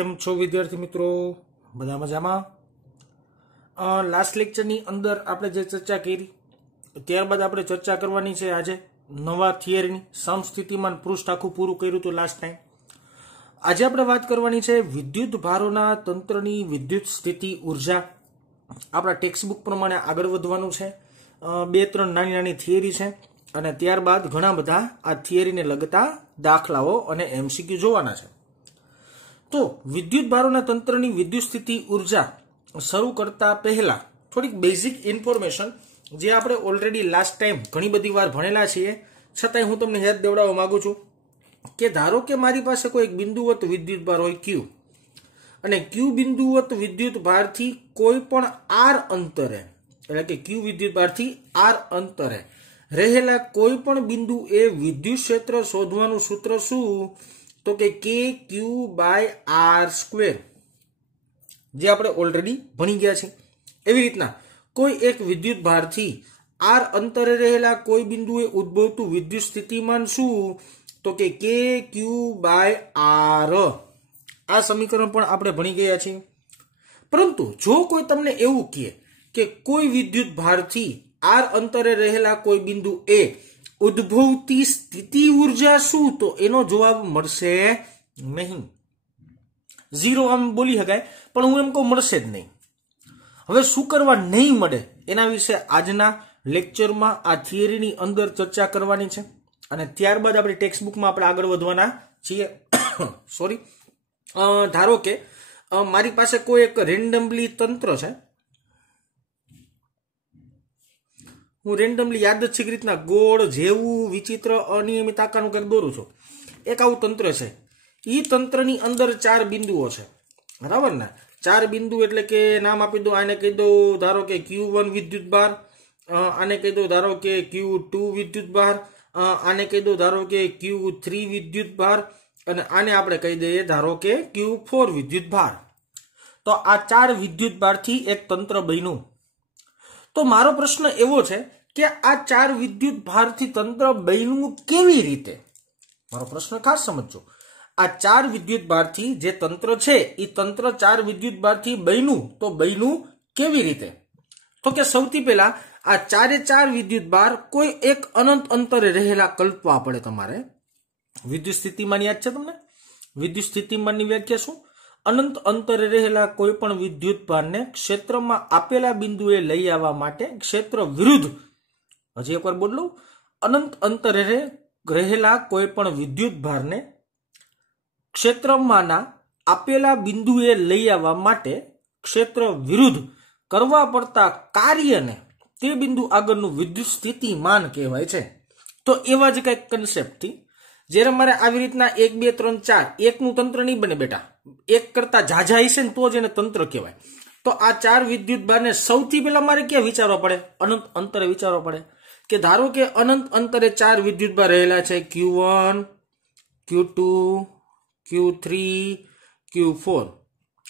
કેમ છો વિદ્યાર્થી મિત્રો? બધા મજામાં? લાસ્ટ લેક્ચરની અંદર આપણે જે ચર્ચા કરી ત્યારબાદ આપણે ચર્ચા કરવાની છે આજે નવા થિયરીની. સમસ્થિતિમાન પૃષ્ઠ આખું પૂરું કર્યું હતું લાસ્ટ ટાઈમ. આજે આપણે વાત કરવાની છે વિદ્યુત ભારોના તંત્રની વિદ્યુત સ્થિતિ ઉર્જા. આપણા ટેક્સ્ટબુક પ્રમાણે આગળ વધવાનું છે. 2-3 નાની નાની થિયરી છે અને ત્યારબાદ ઘણા બધા આ થિયરીને લગતા દાખલાઓ અને MCQ જોવાના છે. તો વિદ્યુત ભારોના તંત્રની વિદ્યુત સ્થિતિ ઉર્જા શરૂ કરતા પહેલા થોડીક બેઝિક ઇન્ફોર્મેશન જે આપણે ઓલરેડી લાસ્ટ ટાઈમ ઘણી બધી વાર ભણેલા છીએ, છતાંય હું તમને યાદ દેવડાવવા માંગુ છું કે ધારો કે મારી પાસે કોઈ એક બિંદુવત વિદ્યુત ભાર હોય Q, અને Q બિંદુવત વિદ્યુત ભારથી કોઈ પણ R અંતરે, એટલે કે Q વિદ્યુત ભારથી R અંતરે રહેલા કોઈ પણ બિંદુ એ વિદ્યુત ક્ષેત્ર શોધવાનું સૂત્ર શું? તો કે KQ/R², જે આપણે ઓલરેડી ભણી ગયા છે. એવી રીતના કોઈ એક વિદ્યુત ભારથી R અંતરે રહેલા કોઈ બિંદુએ ઉદ્ભવતું વિદ્યુત સ્થિતિમાન શું? તો કે KQ/R. આ સમીકરણ પણ આપણે ભણી ગયા છીએ. પરંતુ જો કોઈ તમને એવું કહે કે કોઈ વિદ્યુત ભારથી R અંતરે રહેલા કોઈ બિંદુ એ ઉદ્ભવતી સ્થિતિ ઉર્જા શું? તો એનો જવાબ મળશે નહીં. 0 આમ બોલી શકાય, પણ હું એમ કહું મળશે જ નહીં. હવે શું કરવા નહીં મળે એના વિશે આજના લેક્ચરમાં આ થિયરીની અંદર ચર્ચા કરવાની છે અને ત્યારબાદ આપણે ટેક્સ્ટબુકમાં આપણે આગળ વધવાના છીએ. સોરી, ધારો કે મારી પાસે કોઈ એક રેન્ડમલી તંત્ર છે. હું રેન્ડમલી યાદચ્છિક રીતના ગોળ જેવું વિચિત્ર અનિયમિત આકારનું કંઈક દોરું છું. એક આવું તંત્ર છે. એ તંત્રની અંદર 4 બિંદુઓ છે, બરાબર ને? 4 બિંદુ એટલે કે નામ આપી દો. આને કહી દો ધારો કે Q1 વિદ્યુત ભાર, આને કહી દો ધારો કે Q2 વિદ્યુત ભાર, આને કહી દો ધારો કે Q3 વિદ્યુત ભાર, અને આને આપણે કહી દઈએ ધારો કે Q4 વિદ્યુત ભાર. તો આ 4 વિદ્યુત ભારથી એક તંત્ર બન્યું. તો મારો પ્રશ્ન એવો છે કે આ 4 વિદ્યુત ભારથી તંત્ર બન્યું કેવી રીતે? મારો પ્રશ્ન ખાસ સમજજો. આ 4 વિદ્યુત ભારથી જે તંત્ર છે એ તંત્ર 4 વિદ્યુત ભારથી બન્યું, તો બન્યું કેવી રીતે? તો કે સૌથી પહેલા આ 4 વિદ્યુત ભાર કોઈ એક અનંત અંતરે રહેલા કલ્પવા પડે તમારે. વિદ્યુત સ્થિતિમાન યાદ છે તમને? વિદ્યુત સ્થિતિમાનની વ્યાખ્યા શું? અનંત અંતરે રહેલા કોઈ પણ વિદ્યુત ભારને ક્ષેત્રમાં આપેલા બિંદુએ લઈ આવવા માટે ક્ષેત્ર વિરુદ્ધ, હજી એકવાર બોલું, અનંત અંતરે રહેલા કોઈ પણ વિદ્યુત ભારને ક્ષેત્રમાંના આપેલા બિંદુએ લઈ આવવા માટે ક્ષેત્ર વિરુદ્ધ કરવા પડતા કાર્યને તે બિંદુ આગળનું વિદ્યુત સ્થિતિમાન કહેવાય છે. તો એવા જ કઈક કન્સેપ્ટથી જ્યારે મારે આવી રીતના 1 2 3 4 એકનું તંત્ર નહીં બને બેટા, એક કરતા ઝાઝા હશે ને તો જ એને તંત્ર કહેવાય. તો આ 4 વિદ્યુત ભારને સૌથી પહેલા મારે ક્યાં વિચારવા પડે? અનંત અંતરે વિચારવા પડે. કે ધારો કે અનંત અંતરે 4 વિદ્યુત ભાર રહેલા છે, Q1, Q2, Q3, Q4.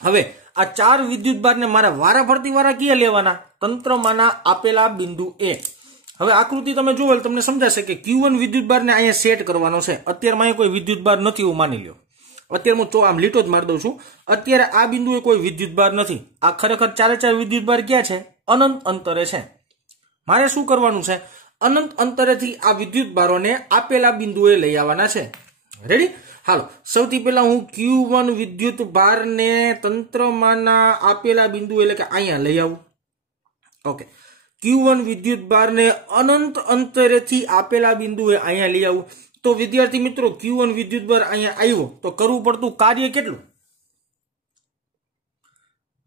હવે આ 4 વિદ્યુત ભારને મારે વારા ફરતી વારા ક્યાં લેવાના? તંત્રમાંના આપેલા બિંદુ એ. હવે આકૃતિ તમે જોવો એટલે તમને સમજાશે કે Q1 વિદ્યુત ભારને અહીંયા સેટ કરવાનો છે. અત્યારમાં અહીંયા કોઈ વિદ્યુત ભાર નથી એવું માની લ્યો. અત્યારે હું આમ લીટો જ મારી દઉં છું. અત્યારે આ બિંદુએ કોઈ વિદ્યુત ભાર નથી. આ ખરેખર 4 વિદ્યુત ભાર ક્યાં છે? અનંત અંતરે છે. મારે શું કરવાનું છે? અનંત અંતરેથી આ વિદ્યુત ભારોને આપેલા બિંદુએ લઈ આવવાના છે. રેડી? હાલો, સૌથી પહેલા હું Q1 વિદ્યુત ભારને તંત્રમાંના આપેલા બિંદુ એટલે કે અહીંયા લઈ આવું. ઓકે, Q1 વિદ્યુત ભારને અનંત અંતરેથી આપેલા બિંદુએ અહીંયા લઈ આવું. તો વિદ્યાર્થી મિત્રો, Q1 વિદ્યુત ભાર અહીંયા આવ્યો તો કરવું પડતું કાર્ય કેટલું?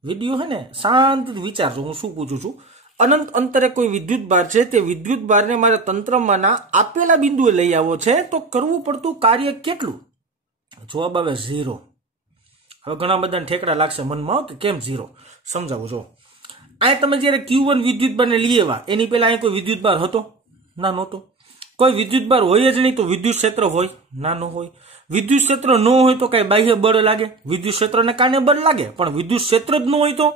વિડિયો હે ને શાંતિથી વિચારજો, હું શું પૂછું છું. અનંત અંતરે કોઈ વિદ્યુત ભાર છે, તે વિદ્યુત ભારને મારે તંત્રમાંના આપેલા બિંદુએ લઈ આવવો છે, તો કરવું પડતું કાર્ય કેટલું? જવાબ આવે 0. હવે ઘણા બધાને ઠેકડા લાગશે મનમાં કે કેમ 0? સમજાવું જો. આ તમે જયારે Q1 વિદ્યુત ભારને લઈ આવ્યા એની પહેલા અહીં કોઈ વિદ્યુત ભાર હતો? ના, નહોતો. કોઈ વિદ્યુત ભાર હોય જ નહીં તો વિદ્યુત ક્ષેત્ર હોય? ના, ન હોય. વિદ્યુત ક્ષેત્ર ન હોય તો કઈ બાહ્ય બળ લાગે? વિદ્યુત ક્ષેત્રને કારણે બળ લાગે, પણ વિદ્યુત ક્ષેત્ર જ ન હોય તો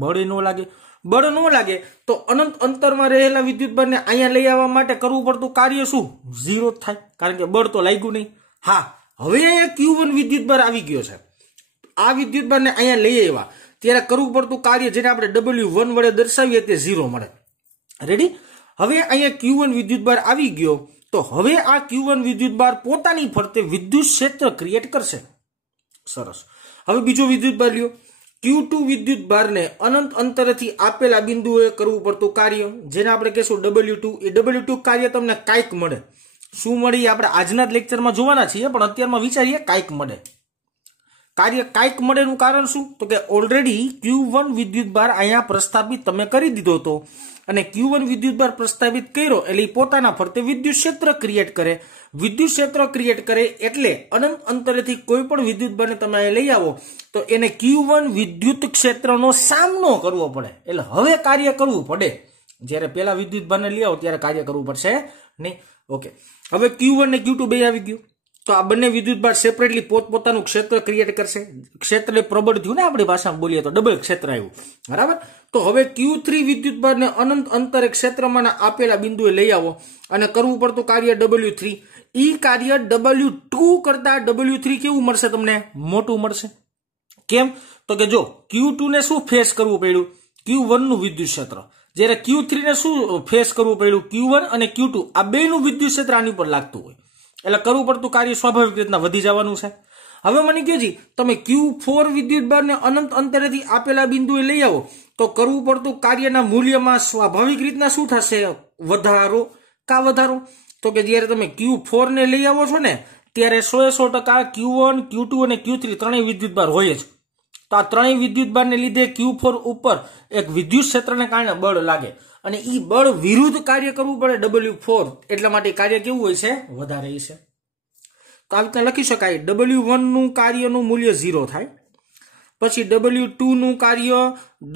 બળ ન લાગે. બળ ન લાગે તો અનંત અંતરમાં રહેલા વિદ્યુત ભારને અહીંયા લઈ આવવા માટે કરવું પડતું કાર્ય શું? 0 થાય, કારણ કે બળ તો લાગ્યું નહીં. હા, હવે Q1 વિદ્યુત ભાર આવી ગયો છે. આ વિદ્યુતભારને અહીંયા લઈ આવ્યા ત્યારે કરવું પડતું કાર્ય જેને આપણે W1 વડે દર્શાવીએ તે 0 મળે. રેડી? હવે અહીંયા Q1 વિદ્યુતભાર આવી ગયો તો હવે આ Q1 વિદ્યુતભાર પોતાની ફરતે વિદ્યુત ક્ષેત્ર ક્રિએટ કરશે. સરસ. હવે બીજો વિદ્યુતભાર લ્યો. Q2 વિદ્યુતભારને અનંત અંતરેથી આપેલા બિંદુએ કરવું પડતું કાર્ય જેને આપણે કહેશું W2. એ W2 કાર્ય તમને કાંઈક મળે. શું મળી આપણે આજના જ લેક્ચરમાં જોવાના છીએ, પણ અત્યારમાં વિચારીએ કાંઈક મળે. કાર્ય કાંઈક મળેનું કારણ શું? તો કે ઓલરેડી Q1 વિદ્યુતભાર અહીંયા પ્રસ્થાપિત તમે કરી દીધો હતો અને Q1 વિદ્યુતભાર પ્રસ્થાપિત કર્યો એટલે પોતાના ફરતે વિદ્યુત ક્ષેત્ર ક્રિએટ કરે. વિદ્યુત ક્ષેત્ર ક્રિએટ કરે એટલે અનંત અંતરેથી કોઈ પણ વિદ્યુતભારને તમે અહીં લઈ આવો તો એને Q1 વિદ્યુત ક્ષેત્રનો સામનો કરવો પડે. એટલે હવે કાર્ય કરવું પડે. જ્યારે પેલા વિદ્યુતભારને લઈ આવો ત્યારે કાર્ય કરવું પડશે નહીં. ઓકે, હવે Q1 ને Q2 બે આવી ગયું તો આ બંને વિદ્યુતભાર સેપરેટલી પોતપોતાનું ક્ષેત્ર ક્રિએટ કરશે. ક્ષેત્ર પ્રબળ થયું ને આપણી ભાષામાં બોલીએ તો ડબલ ક્ષેત્ર આવ્યું. બરાબર? તો હવે Q3 વિદ્યુતભારને અનંત અંતરે ક્ષેત્રમાં આપેલા બિંદુએ લઈ આવો અને કરવું પડતું કાર્ય W3. ઈ કાર્ય W2 કરતા W3 કેવું મળશે? તમને મોટું મળશે. કેમ? તો કે જો Q2 ને શું ફેસ કરવું પડ્યું? Q1 નું વિદ્યુત ક્ષેત્ર. જ્યારે Q3 ને શું ફેસ કરવું પડ્યું? Q1 અને Q2 આ બેનું વિદ્યુત ક્ષેત્ર આની પર લાગતું હોય એટલે કરવું પડતું કાર્ય સ્વાભાવિક રીતના વધી જવાનું છે. હવે મને કહેજી તમે Q4 વિદ્યુતભારને અનંત અંતરેથી આપેલા બિંદુએ લઈ આવો તો કરવું પડતું કાર્યના મૂલ્યમાં સ્વાભાવિક રીતના શું થશે? વધારો. કા વધારો? તો કે જ્યારે તમે Q4 ને લઈ આવો છો ને ત્યારે 100% Q1, Q2 અને Q3 ત્રણેય વિદ્યુતભાર હોય જ. તો આ ત્રણેય વિદ્યુતભારને લીધે Q4 ઉપર એક વિદ્યુત ક્ષેત્રને કારણે બળ લાગે અને ઈ બળ વિરુદ્ધ કાર્ય કરવું પડે W4. એટલા માટે કાર્ય કેવું હોય છે? વધારે છે. તો આ રીતે લખી શકાય W1 નું કાર્યનું મૂલ્ય 0 થાય, પછી W2 નું કાર્ય,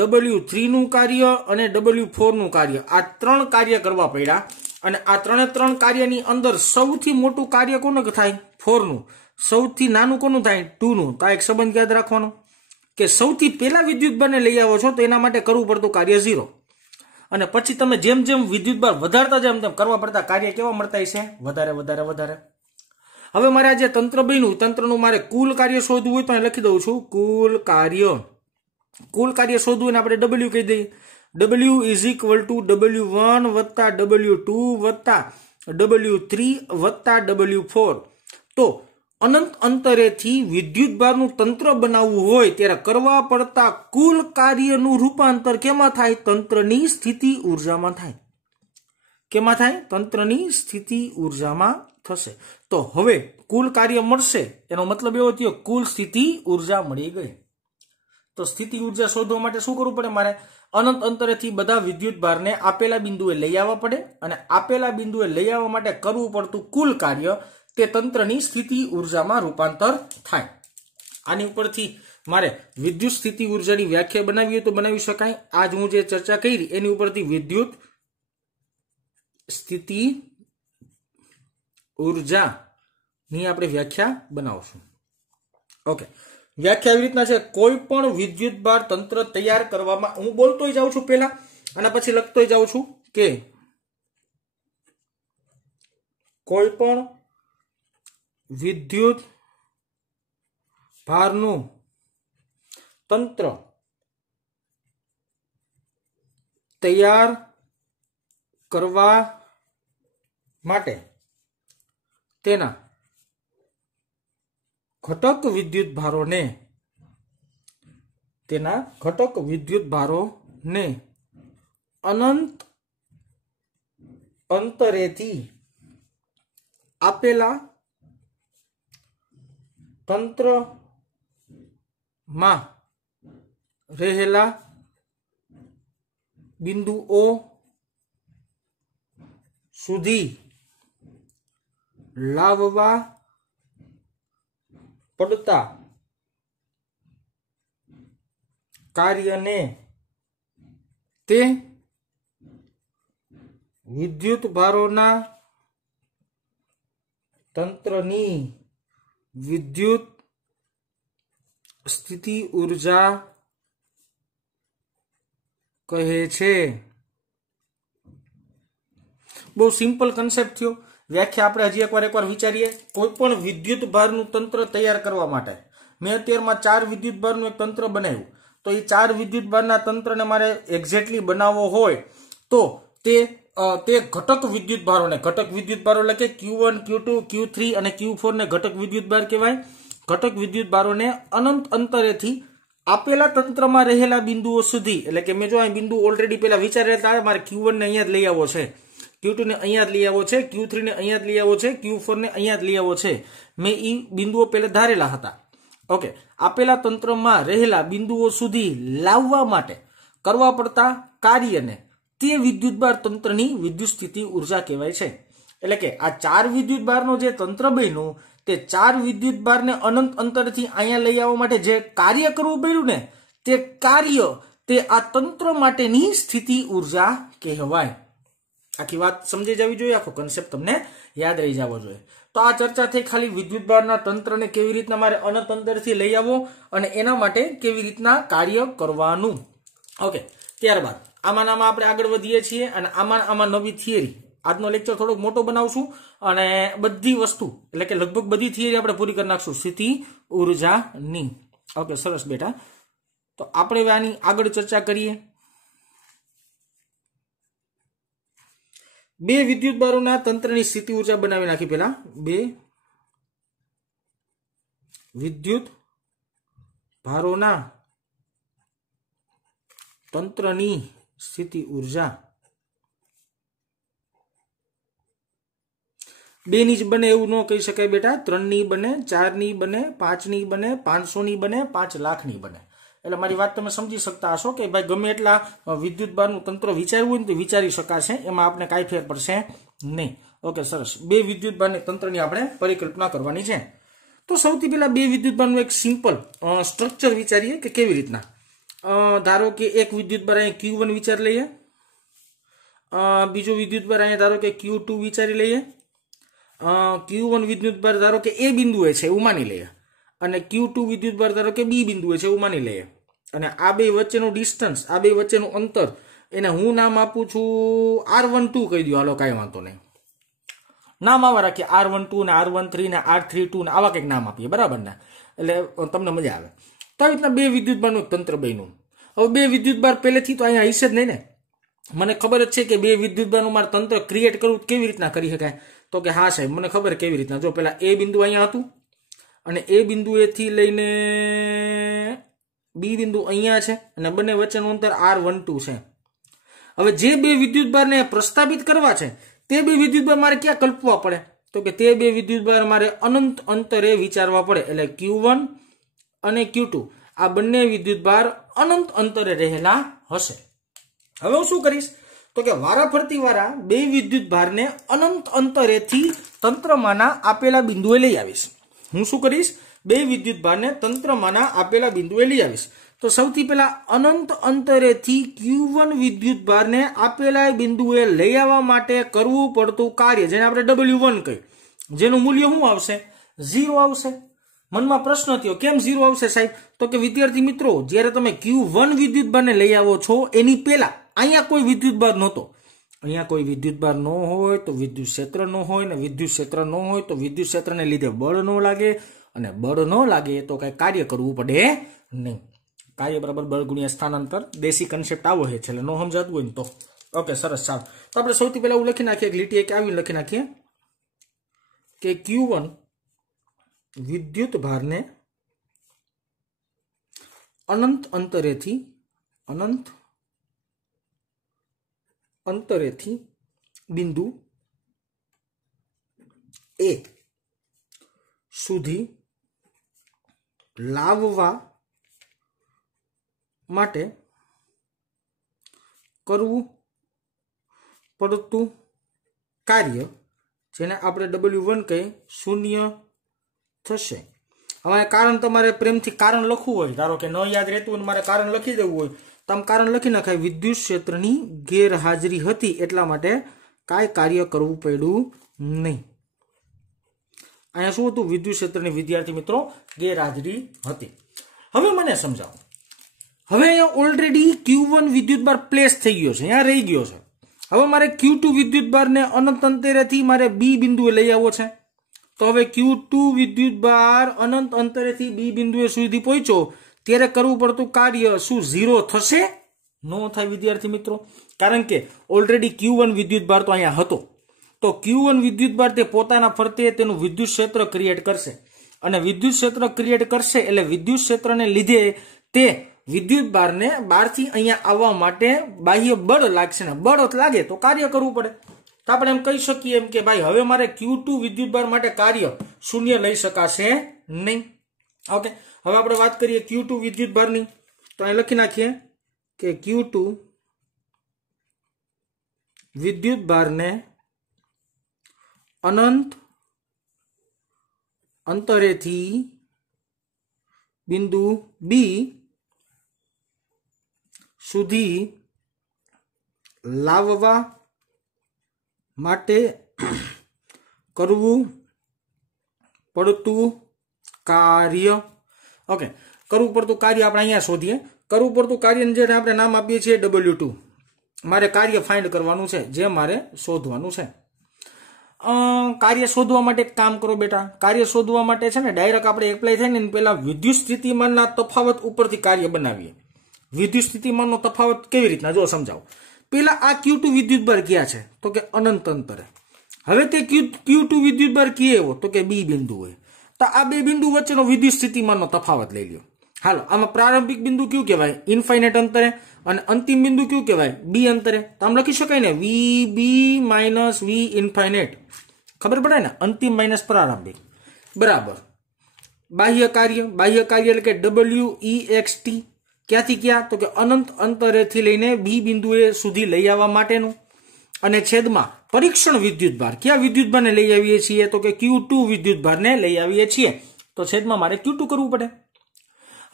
W3 નું કાર્ય અને W4 નું કાર્ય, આ ત્રણ કાર્ય કરવા પડ્યા. અને આ ત્રણ કાર્યની અંદર સૌથી મોટું કાર્ય કોનું થાય? 4 નું. સૌથી નાનું કોનું થાય? 2 નું. તો આ એક સંબંધ યાદ રાખવાનો કે સૌથી પહેલા વિદ્યુતભારને લઈ આવો છો તો એના માટે કરવું પડતું કાર્ય 0 અને પછી તમે જેમ જેમ વિદ્યુતભાર વધારતા જાવ તેમ કરવા પડતા કાર્ય કેવા મળતા છે? વધારે વધારે વધારે. હવે મારે આ જે તંત્ર બન્યું, તંત્રનું મારે કુલ કાર્ય શોધવું હોય તો અહીં લખી દઉં છું કુલ કાર્ય. કુલ કાર્ય શોધવું અને આપણે W કહી દઈએ. W is equal to W1 વત્તા W2 વત્તા W3 વત્તા W4. તો અનંત અંતરેથી વિદ્યુતભારનું તંત્ર બનાવવું હોય ત્યારે કરવા પડતા કુલ કાર્યનું રૂપાંતર કેમાં થાય? તંત્રની સ્થિતિ ઉર્જામાં થાય. કેમાં થાય? તંત્રની સ્થિતિ ઉર્જામાં થશે. તો હવે કુલ કાર્ય મળશે એનો મતલબ એવો થયો કુલ સ્થિતિ ઉર્જા મળી ગઈ. તો સ્થિતિ ઉર્જા શોધવા માટે શું કરવું પડે? મારે અનંત અંતરેથી બધા વિદ્યુતભારને આપેલા બિંદુએ લઈ આવવા પડે અને આપેલા બિંદુએ લઈ આવવા માટે કરવું પડતું કુલ કાર્ય તે તંત્રની સ્થિતિ ઉર્જામાં રૂપાંતર થાય. આની ઉપરથી મારે વિદ્યુત સ્થિતિ ઉર્જાની વ્યાખ્યા બનાવી હોય તો બનાવી શકાય. આજ હું જે ચર્ચા કરી એની ઉપરથી વિદ્યુત સ્થિતિ ઉર્જાની આપણે વ્યાખ્યા બનાવશું. ઓકે, વ્યાખ્યા એવી રીતના છે કોઈ પણ વિદ્યુતભાર તંત્ર તૈયાર કરવામાં, હું બોલતોય જાઉં છું પહેલા અને પછી લખતોય જાઉં છું કે કોઈ પણ વિદ્યુત ભારનું તંત્ર તૈયાર કરવા માટે તેના ઘટક વિદ્યુતભારોને અનંત અંતરેથી આપેલા તંત્રમાં રહેલા બિંદુઓ સુધી લાવવા પડતા કાર્યને તે વિદ્યુતભારોના તંત્રની વિદ્યુત સ્થિતિ ઉર્જા કહે છે. બહુ સિમ્પલ કન્સેપ્ટ થયો. વ્યાખ્યા આપણે હજી એકવાર વિચારીએ. કોઈ પણ વિદ્યુત ભારનું તંત્ર તૈયાર કરવા માટે મેં અત્યારમાં 4 વિદ્યુત ભારનું એક તંત્ર બનાવ્યું, તો એ 4 વિદ્યુત ભારના તંત્રને મારે એક્ઝેક્ટલી બનાવવો હોય તો તે ઘટક વિદ્યુત ભારોને, ઘટક વિદ્યુત ભારો એટલે કે Q1, Q2, Q3 અને Q4 ને ઘટક વિદ્યુત ભાર કહેવાય. ઘટક વિદ્યુત ભારોને અનંત અંતરેથી આપેલા તંત્રમાં રહેલા બિંદુઓ સુધી, એટલે કે મેં જો અહીં બિંદુ ઓલરેડી પેલા વિચારેલા હતા, મારે Q1 ને અહીંયા જ લઈ આવવો છે, Q2 ને અહીંયા જ લઈ આવવો છે, Q3 ને અહીંયા જ લઈ આવવો છે, Q4 ને અહીંયા જ લઈ આવવો છે. મેં એ બિંદુઓ પહેલા ધારેલા હતા. ઓકે, આપેલા તંત્રમાં રહેલા બિંદુઓ સુધી લાવવા માટે કરવા પડતા કાર્યને તે વિદ્યુતભાર તંત્રની વિદ્યુત સ્થિતિ ઉર્જા કહેવાય છે. એટલે કે આ 4 વિદ્યુતભારનો જે તંત્ર બન્યું તે 4 વિદ્યુતભારને અનંત અંતરથી અહીંયા લઈ આવવા માટે જે કાર્ય કરવું પડ્યું ને તે કાર્ય તે આ તંત્ર માટેની સ્થિતિ ઉર્જા કહેવાય. આખી વાત સમજી જવી જોઈએ, આખો કન્સેપ્ટ તમને યાદ રહી જવો જોઈએ. તો આ ચર્ચા થઈ ખાલી વિદ્યુતભારના તંત્રને કેવી રીતના મારે અનંત અંતરથી લઈ આવવો અને એના માટે કેવી રીતના કાર્ય કરવાનું. ઓકે, ત્યારબાદ આમાં આપણે આગળ વધીએ છીએ અને આમાં નવી થિયરી, આજનો લેક્ચર થોડોક મોટો બનાવશું અને બધી વસ્તુ એટલે કે લગભગ બધી થિયરી આપણે પૂરી કરી નાખશું સ્થિતિ ઉર્જાની. ઓકે, સરસ બેટા. તો આપણે હવે આની આગળ ચર્ચા કરીએ. 2 વિદ્યુતભારોના તંત્રની સ્થિતિ ઉર્જા બનાવી નાખી. પેલા 2 વિદ્યુત ભારોના તંત્રની સ્થિતિ ઉર્જા 2 ની જ બને એવું ન કહી શકાય બેટા. 3 ની બને, 4 ની બને, 5 ની બને, 500 ની બને, 5 લાખ ની બને. એટલે મારી વાત તમે સમજી શકતા હશો કે ભાઈ ગમે એટલા વિદ્યુતભારનું તંત્ર વિચારવું હોય ને તો વિચારી શકાશે, એમાં આપણે કાંઈ ફેર પડશે નહીં. ઓકે, સરસ. 2 વિદ્યુતભારની તંત્રની આપણે પરિકલ્પના કરવાની છે. તો સૌથી પહેલા 2 વિદ્યુતભારનું એક સિમ્પલ સ્ટ્રક્ચર વિચારીએ કે કેવી રીતના. ધારો કે એક વિદ્યુતભાર અહીંયા Q1 વિચારી લઈએ, બીજો વિદ્યુતભાર અહીંયા ધારો કે Q2 વિચારી લઈએ, Q1 વિદ્યુતભાર ધારો કે A બિંદુએ છે એવું માની લઈએ, અને Q2 વિદ્યુતભાર ધારો કે B બિંદુએ છે એવું માની લઈએ. અને આ બે વચ્ચેનું ડિસ્ટન્સ, આ બે વચ્ચેનું અંતર, એને હું નામ આપું છું R12 કહી દઉં. હાલો, કાંઈ વાંધો નહીં, નામ આવા રાખીએ, R12 ને R13 ને R32 ને આવા કંઈક નામ આપીએ, બરાબર ને, એટલે તમને મજા આવે. તો આવી રીતના 2 વિદ્યુતભારનું તંત્ર બન્યું. હવે 2 વિદ્યુતભાર પહેલેથી તો અહીંયા હશે જ નહીં ને. મને ખબર જ છે કે 2 વિદ્યુતભારનું મારે તંત્ર ક્રિએટ કરવું કેવી રીતના કરી શકાય. તો કે હા સાહેબ, મને ખબર કેવી રીતના. જો પેલા A બિંદુ અહીંયા હતું અને A બિંદુએથી લઈને B બિંદુ અહીંયા છે અને બંને વચ્ચેનું અંતર R12 છે. હવે જે 2 વિદ્યુતભારને પ્રસ્થાપિત કરવા છે તે 2 વિદ્યુતભાર મારે ક્યાં કલ્પવા પડે? તો કે તે 2 વિદ્યુતભાર મારે અનંત અંતરે વિચારવા પડે. એટલે Q1 અને Q2 આ બંને વિદ્યુતભાર અનંત અંતરે રહેલા હશે. હવે હું શું કરીશ? તો કે વારાફરતી વારા 2 વિદ્યુતભારને અનંત અંતરેથી તંત્રમાંના આપેલા બિંદુએ લઈ આવીશ. હું શું કરીશ? 2 વિદ્યુતભારને તંત્રમાંના આપેલા બિંદુએ લઈ આવીશ. તો સૌથી પહેલા અનંત અંતરેથી Q1 વિદ્યુતભારને આપેલા બિંદુએ લઈ આવવા માટે કરવું પડતું કાર્ય, જેને આપણે W1 કહીએ, જેનું મૂલ્ય શું આવશે? 0 આવશે. મનમાં પ્રશ્ન થયો, કેમ 0 આવશે સાહેબ? તો કે વિદ્યાર્થી મિત્રો, જ્યારે તમે Q1 વિદ્યુતભારને લઈ આવો છો એની પહેલા અહીંયા કોઈ વિદ્યુતભાર નહોતો. અહીંયા કોઈ વિદ્યુતભાર ન હોય તો વિદ્યુત ક્ષેત્ર ન હોય, ને વિદ્યુત ક્ષેત્ર ન હોય તો વિદ્યુત ક્ષેત્રને લીધે બળ ન લાગે, અને બળ ન લાગે તો કઈ કાર્ય કરવું પડે નહીં. કાર્ય બરાબર બળ ગુણ્યા સ્થાનાંતર. દેશી કન્સેપ્ટ આવો છે, એટલે ન સમજાતું હોય ને તો. ઓકે, સરસ. ચાલો, તો આપણે સૌથી પહેલા એવું લખી નાખીએ, એક લીટી એક આવીને લખી નાખીએ કે Q1 વિદ્યુતભારને અનંત અંતરેથી બિંદુ A સુધી લાવવા માટે કરવું પડતું કાર્ય, જેને આપણે W1 કહીએ, 0 થશે. હવે કારણ તમારે પ્રેમથી કારણ લખવું હોય, ધારો કે ન યાદ રહેતું હોય મારે કારણ લખી દેવું હોય તો આમ કારણ લખી નખાય, વિદ્યુત ક્ષેત્રની ગેરહાજરી હતી એટલા માટે કાંઈ કાર્ય કરવું પડ્યું નહીં. અહીંયા શું હતું? વિદ્યુત ક્ષેત્રની વિદ્યાર્થી મિત્રો ગેરહાજરી હતી. હવે મને સમજાવો, હવે અહીંયા ઓલરેડી Q1 વિદ્યુતભાર પ્લેસ થઈ ગયો છે, અહીંયા રહી ગયો છે. હવે મારે Q2 વિદ્યુતભારને અનંત અંતરેથી મારે B બિંદુએ લઈ આવવો છે. તો હવે Q2 વિદ્યુતભાર અનંત અંતરેથી બી બિંદુએ સુધી પહોંચ્યો ત્યારે કરવું પડતું કાર્ય શું 0 થશે? નો થાય વિદ્યાર્થી મિત્રો, કારણ કે ઓલરેડી Q1 વિદ્યુતભાર તો અહીંયા હતો. તો Q1 વિદ્યુતભાર તે પોતાના ફરતે તેનું વિદ્યુત ક્ષેત્ર ક્રિએટ કરશે અને વિદ્યુત ક્ષેત્ર ક્રિએટ કરશે એટલે વિદ્યુત ક્ષેત્રને લીધે તે વિદ્યુતભારને બહારથી અહીંયા આવવા માટે બાહ્ય બળ લાગશે ને બળ લાગે તો કાર્ય કરવું પડે. તો આપણે એમ કહી શકીએ એમ કે ભાઈ હવે મારે Q2 વિદ્યુતભાર માટે કાર્ય શૂન્ય લઈ શકાશે નહીં. ઓકે, હવે આપણે વાત કરીએ Q2 વિદ્યુતભારની. તો અહીં લખી નાખીએ કે Q2 વિદ્યુતભારને અનંત અંતરેથી બિંદુ બી સુધી લાવવા માટે કરવું પડતું કાર્ય. ઓકે, કરવું પડતું કાર્ય આપણે અહીંયા શોધીએ. કરવું પડતું કાર્યને જે આપણે નામ આપીએ છીએ W2. મારે કાર્ય ફાઇન્ડ કરવાનું છે, જે મારે શોધવાનું છે. કાર્ય શોધવા માટે એક કામ કરો બેટા, કાર્ય શોધવા માટે છે ને ડાયરેક્ટ આપણે એપ્લાય થાય ને પહેલા વિદ્યુત સ્થિતિમાનના તફાવત ઉપરથી કાર્ય બનાવીએ. વિદ્યુત સ્થિતિમાનનો તફાવત કેવી રીતના જો સમજાવો. પેલા આ Q2 વિદ્યુતભાર ક્યાં છે? તો કે અનંત અંતરે. હવે તે Q2 વિદ્યુતભાર ક્યાં આવ્યો? તો કે બી બિંદુ હોય. તો આ બે બિંદુ વચ્ચેનો વિદ્યુત સ્થિતિમાનનો તફાવત લઈ લ્યો. હાલો, આમાં પ્રારંભિક બિંદુ કયું કહેવાય? ઇન્ફાઇનાઇટ અંતરે. અને અંતિમ બિંદુ કયું કહેવાય? બી અંતરે. તો આમ લખી શકાય ને VB માઇનસ V ઇન્ફાઇનાઇટ. ખબર પડે ને, અંતિમ માઇનસ પ્રારંભિક બરાબર બાહ્ય કાર્ય એટલે કે WEXT. ક્યાંથી ક્યાં? તો કે અનંત અંતરેથી લઈને બી બિંદુએ સુધી લઈ આવવા માટેનું. અને છેદમાં પરીક્ષણ વિદ્યુતભાર. કયા વિદ્યુતભારને લઈ આવીએ છીએ? તો કે Q2 વિદ્યુતભારને લઈ આવીએ છીએ. તો છેદમાં મારે Q2 કરવું પડે.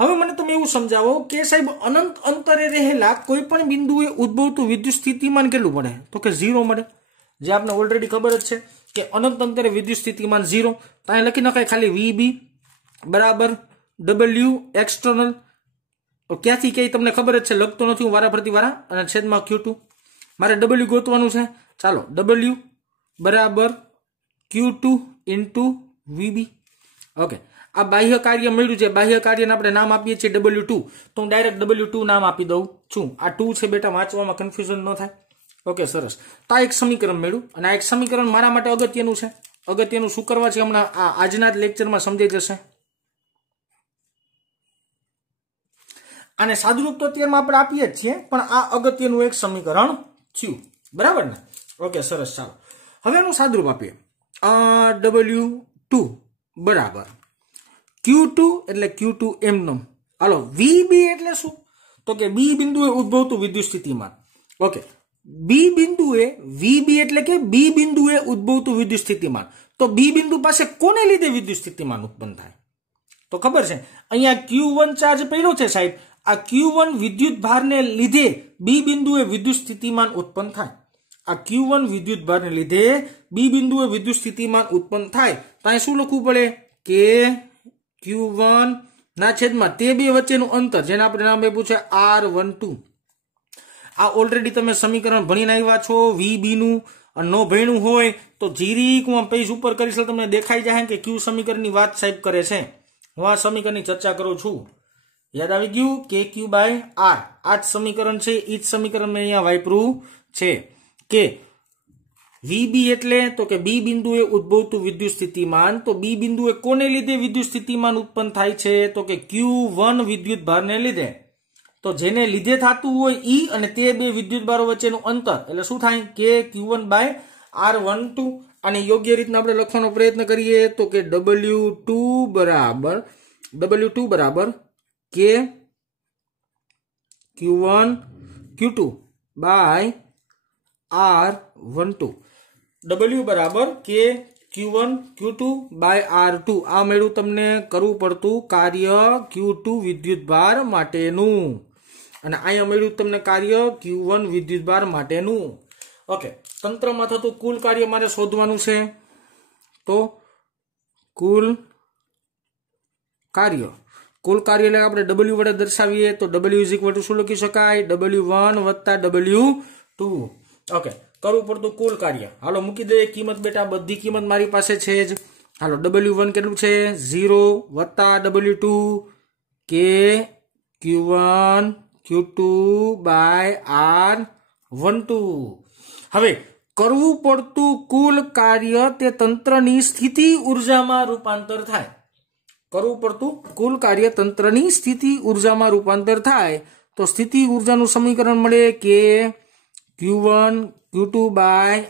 હવે મને તમે એવું સમજાવો કે સાહેબ અનંત અંતરે રહેલા કોઈ પણ બિંદુએ ઉદ્ભવતું વિદ્યુત સ્થિતિમાન કેટલું મળે? તો કે 0 મળે. જે આપણે ઓલરેડી ખબર જ છે કે અનંત અંતરે વિદ્યુત સ્થિતિમાન 0. તો અહીં લખી નખાય ખાલી VB બરાબર W એક્સટર્નલ. ક્યાંથી ક્યાંય તમને ખબર જ છે, લખતો નથી હું વારાફરતી અને છેદમાં Q2. મારે W ગોતવાનું છે. ચાલો, W બરાબર Q2 ઇન્ટુ VB. ઓકે, આ બાહ્ય કાર્ય મળ્યું છે. બાહ્ય કાર્યને આપણે નામ આપીએ છીએ W2. તો હું ડાયરેક્ટ W2 નામ આપી દઉં છું. આ 2 છે બેટા, વાંચવામાં કન્ફ્યુઝન ન થાય. ઓકે, સરસ. તો આ એક સમીકરણ મળ્યું અને આ એક સમીકરણ મારા માટે અગત્યનું છે. અગત્યનું શું કરવા છે હમણાં આજના જ લેક્ચરમાં સમજાઈ જશે. આને સાદુરૂપ તો અત્યારમાં આપણે આપીએ જ છીએ, પણ આ અગત્યનું એક સમીકરણ થયું. બરાબર ને? ઓકે, સરસ. ચાલો હવે એનું સાદુરૂપ આપીએ. W2 બરાબર Q2 એટલે Q2 એમનો. હાલો, VB એટલે શું? તો કે બી બિંદુએ ઉદ્ભવતું વિદ્યુત સ્થિતિમાન. ઓકે, બી બિંદુએ VB એટલે કે બી બિંદુએ ઉદ્ભવતું વિદ્યુત સ્થિતિમાન. તો બી બિંદુ પાસે કોને લીધે વિદ્યુત સ્થિતિમાન ઉત્પન્ન થાય? તો ખબર છે અહીંયા Q1 ચાર્જ પડ્યો છે સાહેબ. આ Q1 વિદ્યુત ભારને લીધે બી બિંદુએ વિદ્યુત સ્થિતિમાન ઉત્પન્ન થાય. આ Q1 વિદ્યુત ભારને લીધે બી બિંદુએ વિદ્યુત સ્થિતિમાન ઉત્પન્ન થાય. તો અહીં શું લખવું પડે? કે Q1 ના છેદમાં તે બે વચ્ચેનું અંતર, જેને આપણે નામ આપ્યું છે R12. આ ઓલરેડી તમે સમીકરણ ભણીને આવ્યા છો VB નું. નો ભણ્યું હોય તો જીરીક હું પેજ ઉપર કરીશ, તમને દેખાઈ જાય કે કયું સમીકરણની વાત સાહેબ કરે છે. હું આ સમીકરણની ચર્ચા કરું છું. યાદ આવી ગયું? KQ by R. આ જ સમીકરણ છે. એ જ સમીકરણ મેં અહીંયા વાપર્યું છે કે VB એટલે તો કે બી બિંદુએ ઉદ્ભવતું વિદ્યુત સ્થિતિમાન. તો બી બિંદુએ કોને લીધે વિદ્યુત સ્થિતિમાન ઉત્પન્ન થાય છે? તો કે Q1 વિદ્યુત ભારને લીધે. તો જેને લીધે થતું હોય ઈ અને તે બે વિદ્યુત ભારો વચ્ચેનું અંતર એટલે શું થાય? કે Q1 બાય R12. અને યોગ્ય રીતના આપણે લખવાનો પ્રયત્ન કરીએ તો કે W2 બરાબર કે Q1 Q2 by R12. W બરાબર કે Q1 Q2 બાય R2. આ મેળવું તમને કરવું પડતું કાર્ય Q2 વિદ્યુતભાર માટેનું અને અહીંયા મળ્યું તમને કાર્ય Q1 વિદ્યુતભાર માટેનું. ઓકે, તંત્રમાં થતું કુલ કાર્ય મારે શોધવાનું છે. તો કુલ કાર્ય એટલે આપણે W વડે દર્શાવીએ તો W ઇઝ ઇક્વલ ટુ શું લખી શકાય? W1 વત્તા W2. ઓકે, કરવું પડતું કુલ કાર્ય. હાલો મૂકી દઈએ કિંમત બેટા, બધી કિંમત મારી પાસે છે જ. હાલો W1 કેટલું છે 0 વત્તા W2 કે Q1 Q2 બાય R12. હવે કરવું પડતું કુલ કાર્ય તે તંત્રની સ્થિતિ ઉર્જામાં રૂપાંતર થાય. કરવું પડતું કુલ કાર્ય તંત્રની સ્થિતિ ઉર્જામાં રૂપાંતર થાય તો સ્થિતિ ઉર્જાનું સમીકરણ મળે કે Q1 Q2 બાય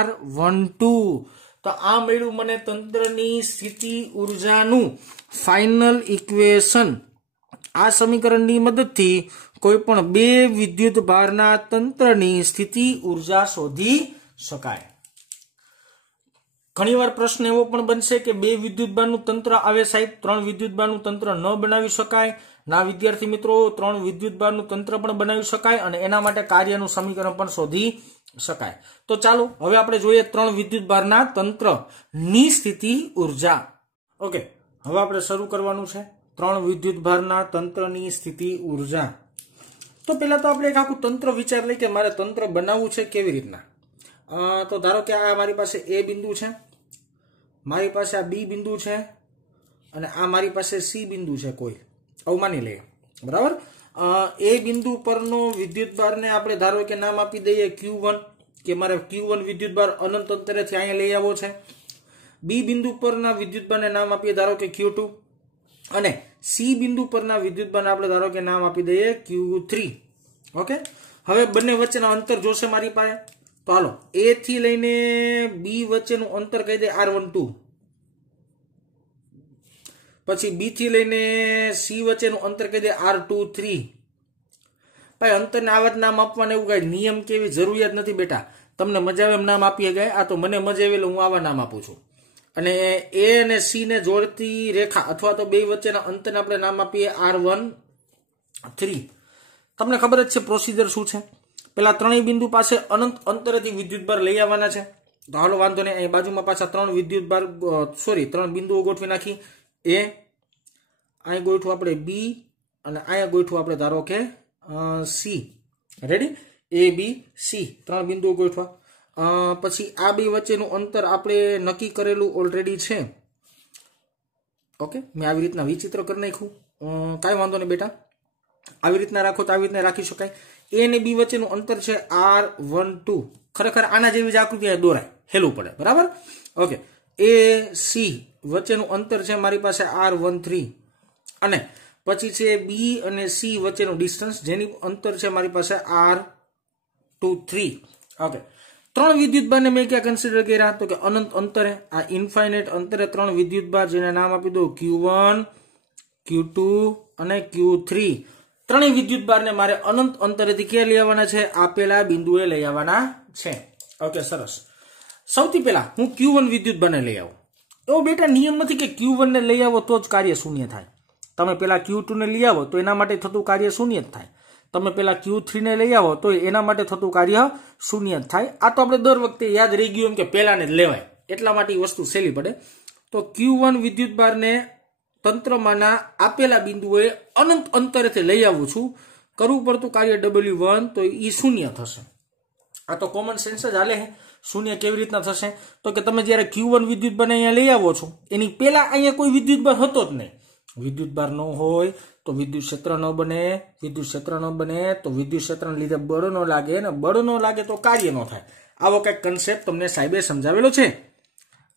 R12. તો આ મળ્યું મને તંત્રની સ્થિતિ ઉર્જાનું ફાઇનલ ઇક્વેશન. આ સમીકરણની મદદથી કોઈ પણ બે વિદ્યુત ભારના તંત્રની સ્થિતિ ઉર્જા શોધી શકાય. ઘણીવાર પ્રશ્ન એવો પણ બનશે કે બે વિદ્યુતભારનું તંત્ર આવે સાહેબ, ત્રણ વિદ્યુતભારનું તંત્ર ન બનાવી શકાય. ના વિદ્યાર્થી મિત્રો, ત્રણ વિદ્યુતભારનું તંત્ર પણ બનાવી શકાય અને એના માટે કાર્યનું સમીકરણ પણ શોધી શકાય. તો ચાલો હવે આપણે જોઈએ ત્રણ વિદ્યુતભારના તંત્રની સ્થિતિ ઉર્જા. ઓકે, હવે આપણે શરૂ કરવાનું છે ત્રણ વિદ્યુતભારના તંત્રની સ્થિતિ ઉર્જા. તો પહેલા તો આપણે એક આખું તંત્ર વિચાર લઈએ કે મારે તંત્ર બનાવવું છે કેવી રીતના. તો ધારો કે આ મારી પાસે A બિંદુ છે, મારી પાસે આ B બિંદુ છે અને આ મારી પાસે C બિંદુ છે કોઈ, આવું માની લઈએ. બરાબર, A બિંદુ પરનો વિદ્યુતભારને આપણે ધારો કે નામ આપી દઈએ Q1, કે મારે Q1 વિદ્યુતભાર અનંત અંતરેથી અહીંયા લઈ આવવો છે. B બિંદુ પરના વિદ્યુતભારને નામ આપીએ ધારો કે Q2 અને C બિંદુ પરના વિદ્યુતભારને આપણે ધારો કે નામ આપી દઈએ Q3. ઓકે, હવે બંને વચ્ચેના અંતર જોશે મારી પાસે. તો હાલો A થી લઈને B વચ્ચેનું અંતર કહી દે R12, પછી B થી લઈને C વચ્ચેનું અંતર કહી દે R23. ભાઈ અંતરને આવા જ નામ આપવાના એવું કઈ નિયમ કે એવી જરૂરિયાત નથી બેટા. તમને મજા આવે એમ નામ આપીએ ગયા, આ તો મને મજા આવે એટલે હું આવા નામ આપું છું. અને A અને C ને જોડતી રેખા અથવા તો બે વચ્ચેના અંતરને આપણે નામ આપીએ R13. તમને ખબર જ છે પ્રોસીજર શું છે. પેલા ત્રણેય બિંદુ પાસે અનંત અંતરેથી વિદ્યુતભાર લઈ આવવાના છે. તો હાલો વાંધો નહીં, અહીં બાજુમાં પાછા ત્રણ બિંદુઓ ગોઠવી નાખી. A અહીં ગોઠવું આપણે B અને અહીંયા ગોઠવું આપણે ધારો કે C. Ready, A B C ત્રણ બિંદુઓ ગોઠવા. પછી આ બે વચ્ચેનું અંતર આપણે નક્કી કરેલું ઓલરેડી છે. ઓકે, મેં આવી રીતના વિચિત્ર કરી નાખ્યું, કાંઈ વાંધો નહીં બેટા. આવી રીતના રાખો તો આવી રીતના રાખી શકાય. A અને B વચ્ચેનું અંતર છે R12. ખરેખર આના જેવી જ આકૃતિ દોરાય, હેલું પડે. બરાબર, ઓકે. A C વચ્ચેનું અંતર છે મારી પાસે R13 અને પછી છે B અને C વચ્ચેનું ડિસ્ટન્સ જેની અંતર છે મારી પાસે R23. ઓકે, ત્રણ વિદ્યુતભારને મેં ક્યાં કન્સિડર કર્યા તો કે અનંત અંતરે, આ ઇન્ફાઇનાઇટ અંતરે ત્રણ વિદ્યુતભાર જેને નામ આપી દો Q1 Q2 અને Q3. ત્રણેય વિદ્યુતભારને મારે અનંત અંતરેથી ક્યાં લઈ આવવાના છે? આપેલા બિંદુએ લઈ આવવાના છે. ઓકે, સરસ. સૌથી પહેલા હું Q1 વિદ્યુતભારને લઈ આવું. એવો બેટા નિયમ નથી કે Q1 ને લઈ આવો તો જ કાર્ય શૂન્ય થાય. તમે પેલા Q2 ને લઈ આવો તો એના માટે થતું કાર્ય શૂન્ય જ થાય. તમે પેલા Q3 ને લઈ આવો તો એના માટે થતું કાર્ય શૂન્ય જ થાય. આ તો આપણે દર વખતે યાદ રહી ગયું એમ કે પહેલાને જ લેવાય, એટલા માટે વસ્તુ સહેલી પડે. તો Q1 વિદ્યુતભારને તંત્રમાંના આપેલા બિંદુએ અનંત અંતરેથી લઈ આવું છું. કરવું પડતું કાર્ય W1 તો એ શૂન્ય થશે. આ તો કોમન સેન્સ જ હાલે. શૂન્ય કેવી રીતના થશે તો કે તમે જ્યારે Q1 વિદ્યુતભારને અહીંયા લઈ આવો છો એની પહેલા અહીંયા કોઈ વિદ્યુતભાર હતો જ નહીં. વિદ્યુતભાર ન હોય તો વિદ્યુત ક્ષેત્ર ન બને, વિદ્યુત ક્ષેત્ર ન બને તો વિદ્યુત ક્ષેત્રને લીધે બળ ન લાગે, અને બળ ન લાગે તો કાર્ય ન થાય. આવો કંઈક કન્સેપ્ટ તમને સાહેબે સમજાવેલો છે.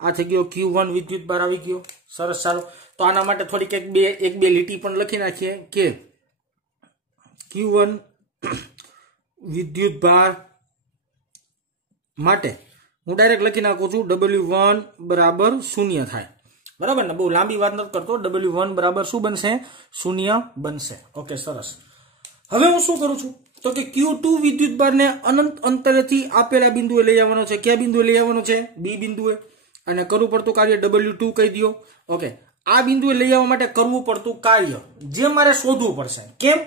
આ થઈ ગયો Q1 વિદ્યુતભાર આવી ગયો. સરસ, ચાલો તો આના માટે થોડીક એક બે લીટી પણ લખી નાખીએ કે Q1 વિદ્યુતભાર માટે હું ડાયરેક્ટ લખી નાખું છું W1 બરાબર શૂન્ય થાય. બરાબર ને, બહુ લાંબી વાત નથી કરતો. W1 બરાબર શું બનશે? શૂન્ય બનશે. ઓકે, સરસ. હવે હું શું કરું છું તો કે Q2 વિદ્યુતભારને અનંત અંતરેથી આપેલા બિંદુએ લઈ આવવાનો છે. કયા બિંદુએ લઈ આવવાનો છે? B બિંદુએ. અને કરવું પડતું કાર્ય W2 કહી દો. ઓકે, આ બિંદુએ લઈ આવવા માટે કરવું પડતું કાર્ય જે મારે શોધવું પડશે. કેમ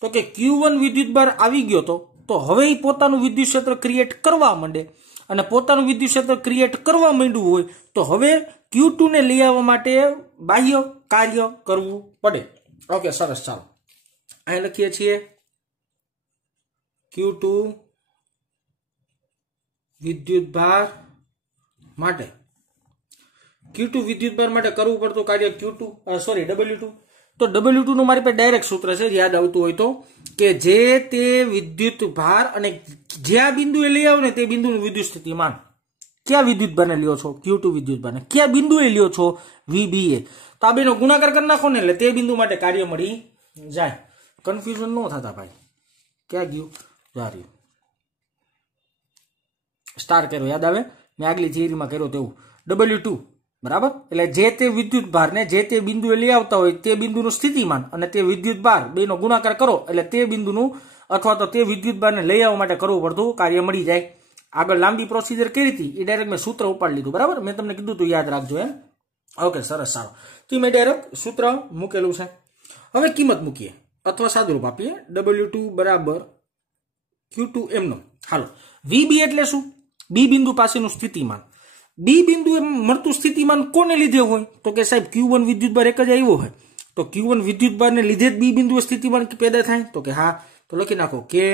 તો કે Q1 વિદ્યુતભાર આવી ગયો તો હવે એ પોતાનું વિદ્યુત ક્ષેત્ર ક્રિએટ કરવા માંડે, અને પોતાનું વિદ્યુત ક્ષેત્ર ક્રિએટ કરવા માંડ્યું હોય તો હવે Q2 ને લઈ આવવા માટે બાહ્ય કાર્ય કરવું પડે. ઓકે, સરસ. ચાલો અહીં લખીએ છીએ Q2 વિદ્યુતભાર માટે Q2 વિદ્યુતભાર માટે કરવું પડતું કાર્ય Q2 સોરી W2. તો W2 નું મારી પાસે ડાયરેક્ટ સૂત્ર છે, યાદ આવતું હોય તો, કે જે તે વિદ્યુતભાર અને જ્યાં બિંદુએ લઈ આવો ને તે બિંદુનું વિદ્યુત સ્થિતિમાન. ક્યાં વિદ્યુતભારને લ્યો છો? Q2 વિદ્યુતભારને. ક્યાં બિંદુએ લ્યો છો? VBA. તો આ બેનો ગુણાકાર કરી નાખો ને એટલે તે બિંદુ માટે કાર્ય મળી જાય. કન્ફ્યુઝન ન થતા ભાઈ. ક્યાં ગયું? જારી સ્ટાર કર્યો, યાદ આવે? મેં આગલી થિયરીમાં કર્યો તેવું. W2 બરાબર, એટલે જે તે વિદ્યુતભારને જે તે બિંદુએ લઈ આવતા હોય તે બિંદુનું સ્થિતિમાન અને તે વિદ્યુતભાર બેનો ગુણાકાર કરો એટલે તે બિંદુનું અથવા તો તે વિદ્યુતભારને લઈ આવવા માટે કરવું પડતું કાર્ય મળી જાય. આગળ લાંબી પ્રોસિજર કરી હતી એ ડાયરેક્ટ મેં સૂત્ર ઉપાડી લીધું. બરાબર, મેં તમને કીધું તું યાદ રાખજો એમ. ઓકે, સરસ, સારું. તો મેં ડાયરેક્ટ સૂત્ર મૂકેલું છે. હવે કિંમત મૂકીએ અથવા સાદુરૂપ આપીએ. W2 બરાબર Q2 એમનો. હાલો, VB એટલે શું? બી બિંદુ પાસેનું સ્થિતિમાન. બી બિંદુ એમ મળતું સ્થિતિમાન કોને લીધે હોય? તો કે સાહેબ Q1 વિદ્યુતભાર એક જ આવ્યો હોય તો Q1 વિદ્યુતભારને લીધે જ બી બિંદુએ સ્થિતિમાન પેદા થાય? તો કે હા. તો લખી નાખો કે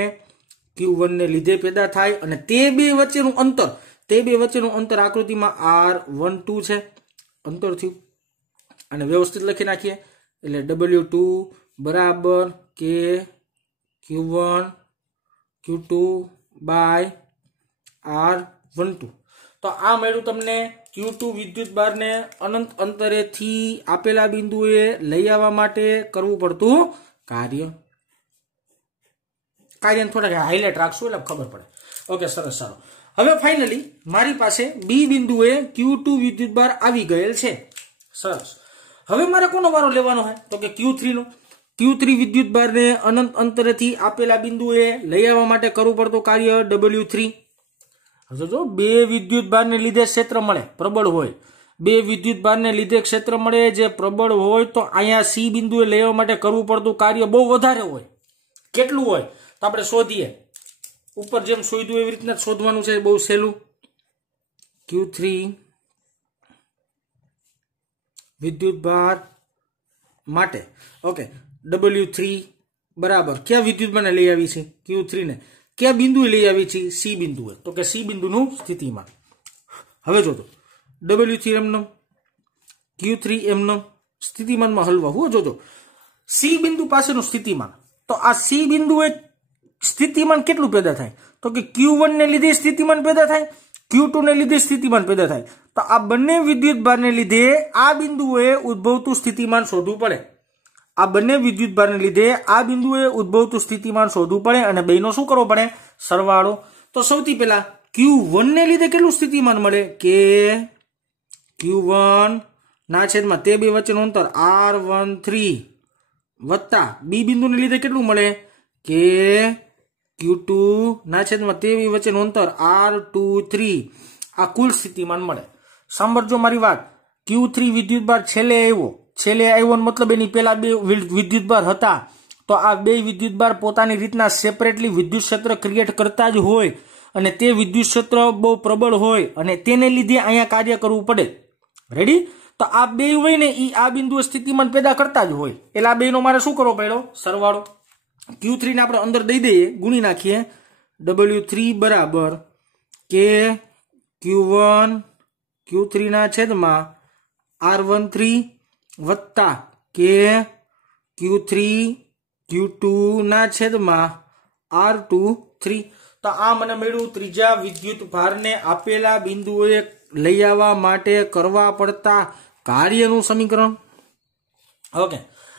Q1 ને લીધે પેદા થાય અને તે બે વચ્ચેનું અંતર આકૃતિમાં R12 છે, અંતર થયું. અને વ્યવસ્થિત લખી નાખીએ એટલે W2 બરાબર કે Q1 Q2 બાય R12. તો આ મળ્યું તમને Q2 વિદ્યુતભારને અનંત અંતરેથી આપેલા બિંદુએ લઈ આવવા માટે કરવું પડતું કાર્ય. કાર્યને થોડા હાઇલાઇટ રાખશું એટલે ખબર પડે. ઓકે, સરસ, સારું. હવે ફાઇનલી મારી પાસે બી બિંદુએ Q2 વિદ્યુતભાર આવી ગયેલ છે. સરસ. હવે મારે કોનો વારો લેવાનો હોય? તો કે Q3 નો. Q3 વિદ્યુતભારને અનંત અંતરેથી આપેલા બિંદુએ લઈ આવવા માટે કરવું પડતું કાર્ય W3. જો બે વિદ્યુતભારને લીધે ક્ષેત્ર મળે, પ્રબળ હોય. બે વિદ્યુતભારને લીધે ક્ષેત્ર મળે જે પ્રબળ હોય તો અહીંયા C બિંદુએ લઈ આવવા માટે કરવું પડતું કાર્ય બહુ વધારે હોય. કેટલું હોય તો આપણે શોધીએ. ઉપર જેમ શોધ્યું એવી રીતના શોધવાનું છે, બહુ સહેલું. Q3 વિદ્યુતભાર માટે ઓકે W3 બરાબર ક્યાં વિદ્યુતભારને લઈ આવી છે? Q3 ને. ક્યાં બિંદુએ લઈ આવી છે? C બિંદુએ. તો કે C બિંદુનું સ્થિતિમાન. હવે જોજો W3 એમનો, Q3 એમનો, સ્થિતિમાનમાં હલવા. હું જોજો C બિંદુ પાસેનું સ્થિતિમાન. તો આ C બિંદુએ સ્થિતિમાન કેટલું પેદા થાય? તો કે Q1 ને લીધે સ્થિતિમાન પેદા થાય, Q2 ને લીધે સ્થિતિમાન પેદા થાય. તો આ બંને વિદ્યુતભારને લીધે આ બિંદુએ ઉદ્ભવતું સ્થિતિમાન શોધવું પડે. આ બંને વિદ્યુતભારને લીધે આ બિંદુએ ઉદ્ભવતું સ્થિતિમાન શોધવું પડે અને બેનો શું કરવો પડે? સરવાળો. તો સૌથી પહેલા Q1 ને લીધે કેટલું સ્થિતિમાન મળે? કે Q1 ના છેદમાં તે બે વચ્ચેનું અંતર R13 વત્તા બી બિંદુને લીધે કેટલું મળે? કે Q2 ના છેદમાં તે બે વચ્ચેનું અંતર R23. આ કુલ સ્થિતિમાન મળે. સાંભળજો મારી વાત. Q3 વિદ્યુતભાર છેલ્લે આવ્યો મતલબ એની પહેલા બે વિદ્યુતભાર હતા તો આ બે વિદ્યુતભાર પોતાની રીતના સેપરેટલી વિદ્યુત ક્ષેત્ર ક્રિએટ કરતા જ હોય અને તે વિદ્યુત ક્ષેત્ર બહુ પ્રબળ હોય અને તેને લીધે અહીંયા કાર્ય કરવું પડે. રેડી? તો આ બે હોય ને એ આ બિંદુએ સ્થિતિમાન પેદા કરતા જ હોય એટલે આ બેનો મારે શું કરવો પડ્યો? સરવાળો. Q3 ને આપણે અંદર દઈ દઈએ, ગુણી નાખીએ. W3 બરાબર કે Q1 Q3 ના છેદમાં R13 વત્તા કે Q3 Q2 ના છેદમાં R23. તો આ મને મળ્યું ત્રીજા વિદ્યુતભારને આપેલા બિંદુએ લઈ આવવા માટે કરવા પડતા કાર્યનું સમીકરણ. ઓકે,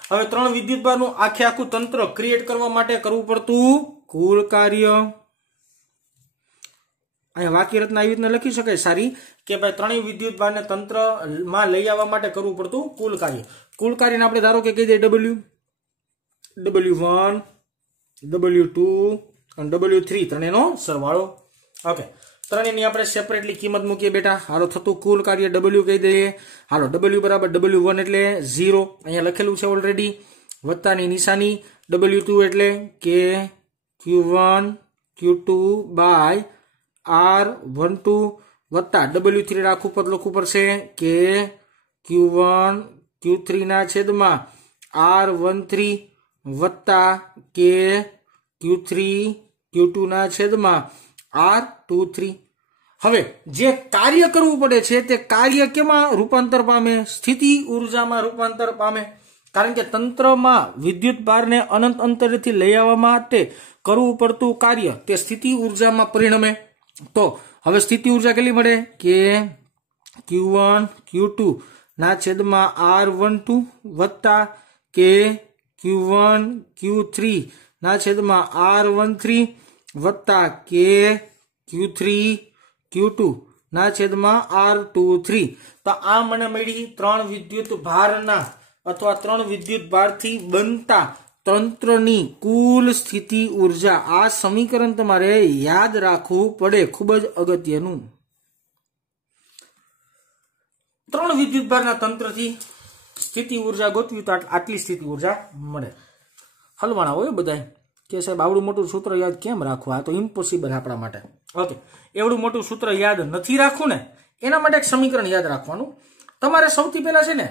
હવે ત્રણ વિદ્યુતભારનું આખું તંત્ર ક્રિએટ કરવા માટે કરવું પડતું કુલ કાર્ય. અહીંયા વાક્ય રચના આવી રીતના લખી શકાય સારી કે ભાઈ ત્રણેય વિદ્યુતભારને તંત્રમાં લઈ આવવા માટે કરવું પડતું કુલ કાર્ય. કુલ કાર્યને આપણે ધારો કે કહી દઈએ W1 W2 અને W3 ત્રણેયનો સરવાળો. ઓકે, ત્રણેયની આપણે સેપરેટલી કિંમત મૂકીએ બેટા. હાલો, થતું કુલ કાર્ય W કહી દઈએ. હાલો, W બરાબર W1 એટલે 0 અહીંયા લખેલું છે ઓલરેડી, વત્તાની નિશાની. W2 એટલે કે Q1 Q2 બાય R12 વત્તા W3 આખું પદ લખવું પડશે કે Q1 Q3 ના છેદમાં R13 વત્તા કે Q3 Q2 ના છેદમાં R23. હવે જે કાર્ય કરવું પડે છે તે કાર્ય કેમાં રૂપાંતર પામે? સ્થિતિ ઉર્જામાં રૂપાંતર પામે, કારણ કે તંત્રમાં વિદ્યુત ભારને અનંત અંતરેથી લઈ આવવા માટે કરવું પડતું કાર્ય તે સ્થિતિ ઉર્જામાં પરિણમે. તો હવે સ્થિતિ ઉર્જા કેટલી મળે કે Q1 Q2 ના છેદમાં R12 વત્તા કે Q1 Q3 ના છેદમાં R13 વત્તા કે Q3 Q2 ના છેદમાં R23. તો આ મને મળી 3 વિદ્યુત ભારના અથવા 3 વિદ્યુત ભારથી બનતા તંત્રની કુલ સ્થિતિ ઉર્જા. આ સમીકરણ તમારે યાદ રાખવું પડે, ખૂબ જ અગત્યનું. 3 વિદ્યુત ભારના તંત્રથી સ્થિતિ ઉર્જા ગોતવી તો આટલી સ્થિતિ ઉર્જા મળે. હલવાના હોય બધા કે સાહેબ આવડું મોટું સૂત્ર યાદ કેમ રાખવું, આ તો ઇમ્પોસિબલ આપણા માટે. ઓકે, એવડું મોટું સૂત્ર યાદ નથી રાખવું ને, એના માટે એક સમીકરણ યાદ રાખવાનું. તમારે સૌથી પહેલા છે ને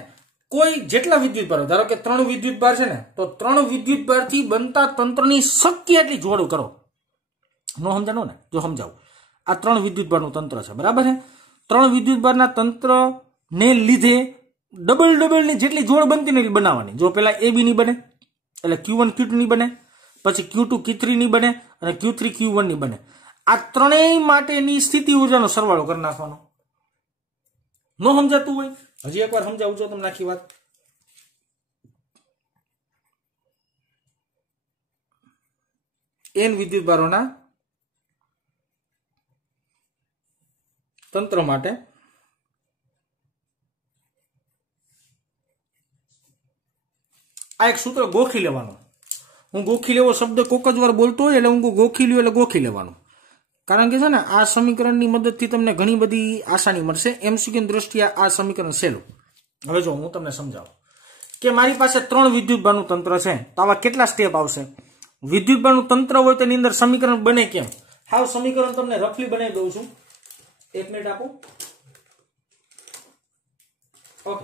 કોઈ જેટલા વિદ્યુત ભાર, ધારો કે 3 વિદ્યુત ભાર છે ને, તો 3 વિદ્યુત ભારથી બનતા તંત્રની શક્ય એટલી જોડ કરો. નો સમજાણો ને? જો સમજાવું, આ 3 વિદ્યુત ભારનું તંત્ર છે, બરાબર છે? 3 વિદ્યુત ભારના તંત્ર ને લીધે ડબલ ની જેટલી જોડ બનતી ને એટલી બનાવવાની. જો પેલા AB ની બને એટલે Q1 Q2 ની બને, પછી Q2 Q3 ની બને અને Q3 Q1 ની બને. આ ત્રણેય માટેની સ્થિતિ ઉર્જાનો સરવાળો કરી નાખવાનો. નો સમજાતું હોય હજી એકવાર સમજાવું છું તમને આખી વાત. n વિદ્યુત ભારોના તંત્ર માટે આ એક સૂત્ર ગોખી લેવાનું. હું ગોખી લેવો શબ્દ કોક જ વાર બોલતો હોય એટલે હું ગોખી લ્યો એટલે ગોખી લેવાનું. કારણ કે છે ને આ સમીકરણની મદદથી તમને ઘણી બધી આસાની મળશે. MCQ દ્રષ્ટિએ આ સમીકરણ સહેલું. હવે જો હું તમને સમજાવું કે મારી પાસે 3 વિદ્યુત ભારનું તંત્ર છે, તો આવા કેટલા સ્ટેપ આવશે? વિદ્યુત ભારનું તંત્ર હોય તેની અંદર સમીકરણ બને કેમ? હાવ સમીકરણ તમને રફલી બનાવી દઉં છું. 1 મિનિટ આપો. ઓકે,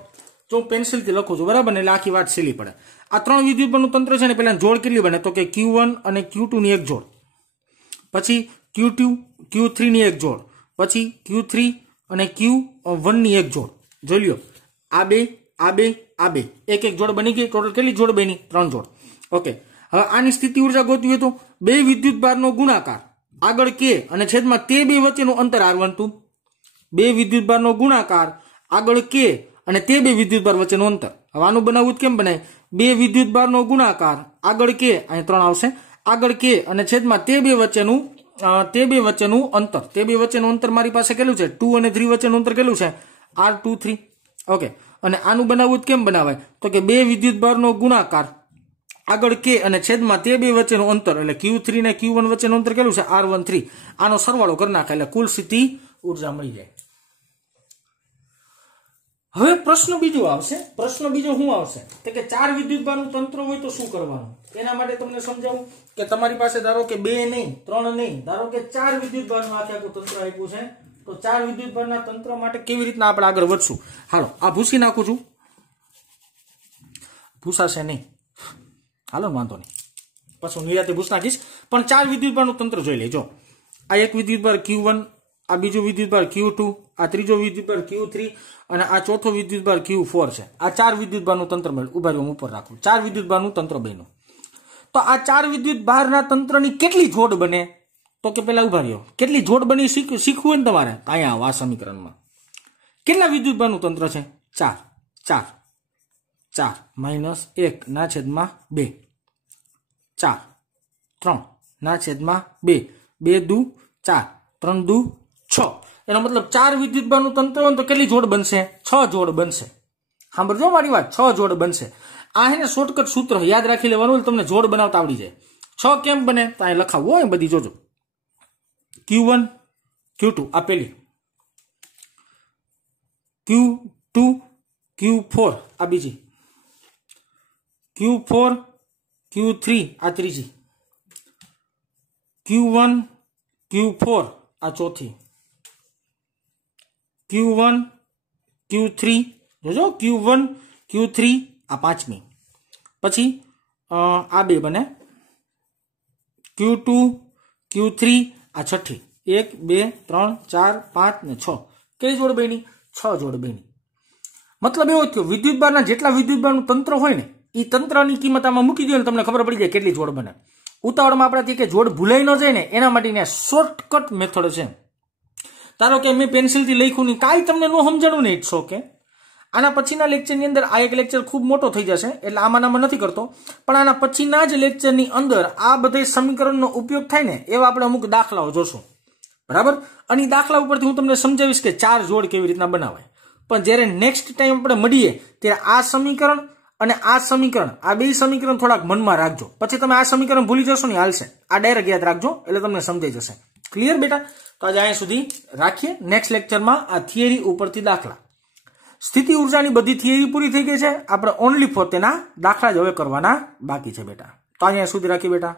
જો પેન્સિલ થી લખું છું, બરાબર ને? એટલે આખી વાત સહેલી પડે. આ 3 વિદ્યુત ભારનું તંત્ર છે ને, પહેલા જોડ કેટલી બને? તો કે Q1 અને Q2 ની એક જોડ, પછી Q2 Q3 ની એક જોડ, પછી Q3 અને Q1 ની એક જોડ. જોઈ લ્યો, આ બે એક જોડ બની ગઈ. ટોટલ કેટલી જોડ બની? 3 જોડ. ઓકે, હવે આની સ્થિતિ ઉર્જા ગોતવી હોય તો 2 વિદ્યુત ભારનો ગુણાકાર આગળ K અને છેદમાં તે બે વચ્ચેનું અંતર R12. 2 વિદ્યુત ભારનો ગુણાકાર આગળ K અને તે બે વિદ્યુત ભાર વચ્ચેનું અંતર. હવે આનું બનાવવું કેમ બનાય? 2 વિદ્યુત ભારનો ગુણાકાર આગળ K, અહીં 3 આવશે, આગળ K અને છેદમાં તે બે વચ્ચેનું અંતર. તે બે વચ્ચેનું અંતર મારી પાસે કેટલું છે? 2 અને 3 વચ્ચેનું અંતર કેટલું છે? R23. ઓકે, અને આનું બનાવવું કેમ બનાવાય? તો કે 2 વિદ્યુત ભારનો ગુણાકાર આગળ K અને છેદમાં તે બે વચ્ચેનું અંતર, એટલે Q3 ને Q1 વચ્ચેનું અંતર કેટલું છે? R13. આનો સરવાળો કરી નાખે એટલે કુલ સ્થિતિ ઉર્જા મળી જાય. હવે પ્રશ્ન બીજો આવશે. પ્રશ્ન બીજો શું આવશે? તો કે 4 વિદ્યુત ભારનું તંત્ર હોય તો શું કરવાનું? એના માટે તમને સમજાવું કે તમારી પાસે ધારો કે 2 નહીં, 3 નહીં, ધારો કે 4 વિદ્યુત ભારનું આખું તંત્ર આપ્યું છે. તો 4 વિદ્યુત ભારના તંત્ર માટે કેવી રીતના આપણે આગળ વધશું? હાલો, આ ભૂસી નાખું છું. ભૂસાશે નહીં, હાલો વાંધો નહીં, પછી નિરાતે ભૂસ નાખીશ. પણ 4 વિદ્યુત ભારનું તંત્ર જોઈ લેજો. આ એક વિદ્યુત ભાર Q1, આ બીજો વિદ્યુત ભાર Q2, આ ત્રીજો વિદ્યુત ભાર Q3 અને આ ચોથો વિદ્યુત ભાર Q4 છે. આ 4 વિદ્યુત ભારનું તંત્ર મળ્યું. ઉભા રહ્યો, હું ઉપર રાખું. 4 વિદ્યુત ભારનું તંત્ર બન્યું. તો આ 4 વિદ્યુત ભારના તંત્રની કેટલી જોડ બને? તો કે પેલા ઉભા રહ્યો, કેટલી જોડ બની શીખવું ને તમારે. અહીંયા આવો, આ સમીકરણમાં કેટલા વિદ્યુત ભારનું તંત્ર છે? 4 માઇનસ 1 ના છેદમાં 2, 4 3 ના છેદમાં 2, 2 દુ 4, 3 દુ 6. એનો મતલબ 4 વિદ્યુત ભારનું તંત્ર હોય તો કેટલી જોડ બનશે? 6 જોડ બનશે. સાંભળજો મારી વાત, 6 જોડ બનશે. આ હે ને શોર્ટકટ સૂત્ર યાદ રાખી લેવાનું, તમને જોડ બનાવતા આવડી જાય. 6 કેમ બને? તો અહીં લખાવવું હોય બધી, જોજો. Q1 Q2 આ પેલી, Q2 Q4 આ બીજી, Q4 Q3 આ ત્રીજી, Q1 Q4 આ ચોથી, Q1 Q3 જોજો, Q1 Q3 આ પાંચમી. પછી આ બે બને, Q2 Q3 આ છઠ્ઠી. 1 2 3 4 5 ને 6 કઈ જોડ બની 6 જોડ બની મતલબ એવો થયો વિદ્યુતભારના જેટલા વિદ્યુતભારનું તંત્ર હોય ને એ તંત્રની કિંમત આમાં મૂકી દો ને તમને ખબર પડી જાય કેટલી જોડ બને ઉતાવળમાં આપણાથી કે જોડ ભૂલાઈ ન જાય ને એના માટેની શોર્ટકટ મેથડ છે ધારો કે મેં પેન્સિલથી લખ્યું નહીં કાંઈ તમને ન સમજાણું ને ઇટ્સ ઓકે આના પછીના લેક્ચરની અંદર આ એક લેક્ચર ખૂબ મોટો થઈ જશે એટલે આમાં નથી કરતો પણ આના પછીના જ લેક્ચરની અંદર આ બધા સમીકરણનો ઉપયોગ થાય ને એવા આપણે અમુક દાખલાઓ જોશું બરાબર અને દાખલા ઉપરથી હું તમને સમજાવીશ કે 4 જોડ કેવી રીતના બનાવાય પણ જ્યારે નેક્સ્ટ ટાઈમ આપણે મળીએ ત્યારે આ સમીકરણ અને આ સમીકરણ આ બે સમીકરણ થોડાક મનમાં રાખજો પછી તમે આ સમીકરણ ભૂલી જશો ને હાલશે આ ડાયરેક્ટ યાદ રાખજો એટલે તમને સમજાઈ જશે ક્લિયર બેટા તો આજે અહીંયા સુધી રાખીએ નેક્સ્ટ લેક્ચરમાં આ થિયરી ઉપરથી દાખલા સ્થિતિ ઉર્જાની બધી થિયરી પૂરી થઈ ગઈ છે આપણે ઓનલી ફોર તેના દાખલા જ હવે કરવાના બાકી છે બેટા તો અહીંયા સુધી રાખીએ બેટા